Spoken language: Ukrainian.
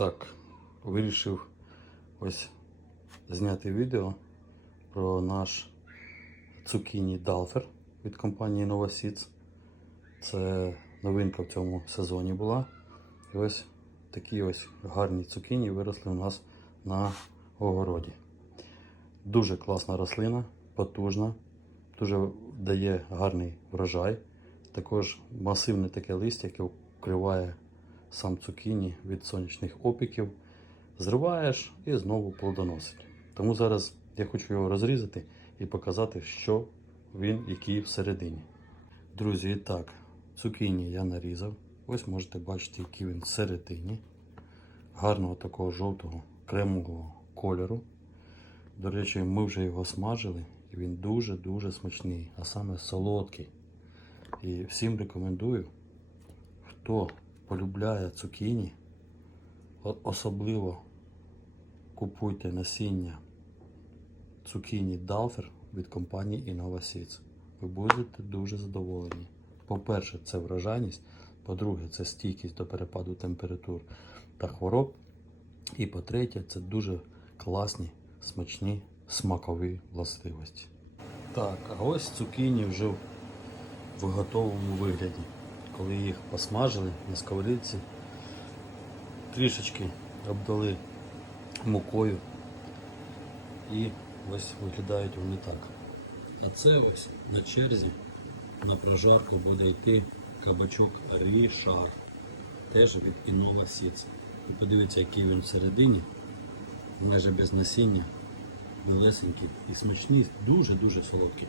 Так, вирішив ось зняти відео про наш цукіні Далфер від компанії Nova Seeds. Це новинка в цьому сезоні була. І ось такі ось гарні цукіні виросли у нас на огороді. Дуже класна рослина, потужна, дуже дає гарний врожай. Також масивне таке листя, яке вкриває сам цукіні від сонячних опіків. Зриваєш і знову плодоносить. Тому зараз я хочу його розрізати і показати, що він який всередині. Друзі, і так, цукіні я нарізав. Ось можете бачити, який він всередині. Гарного такого жовтого кремового кольору. До речі, ми вже його смажили, і він дуже-дуже смачний, а саме солодкий. І всім рекомендую, хто полюбляє цукіні, особливо купуйте насіння цукіні Далфер від компанії Innova Seeds. Ви будете дуже задоволені. По-перше, це врожайність, по-друге, це стійкість до перепаду температур та хвороб. І по-третє, це дуже класні, смачні смакові властивості. Так, а ось цукіні вже в готовому вигляді. Коли їх посмажили на сковорідці, трішечки обдали мукою і ось виглядають вони так. А це ось на черзі на прожарку буде йти кабачок Рішар, теж від Innova Seeds. І подивіться, який він всередині, майже без насіння, білесенький і смачний, дуже-дуже солодкий.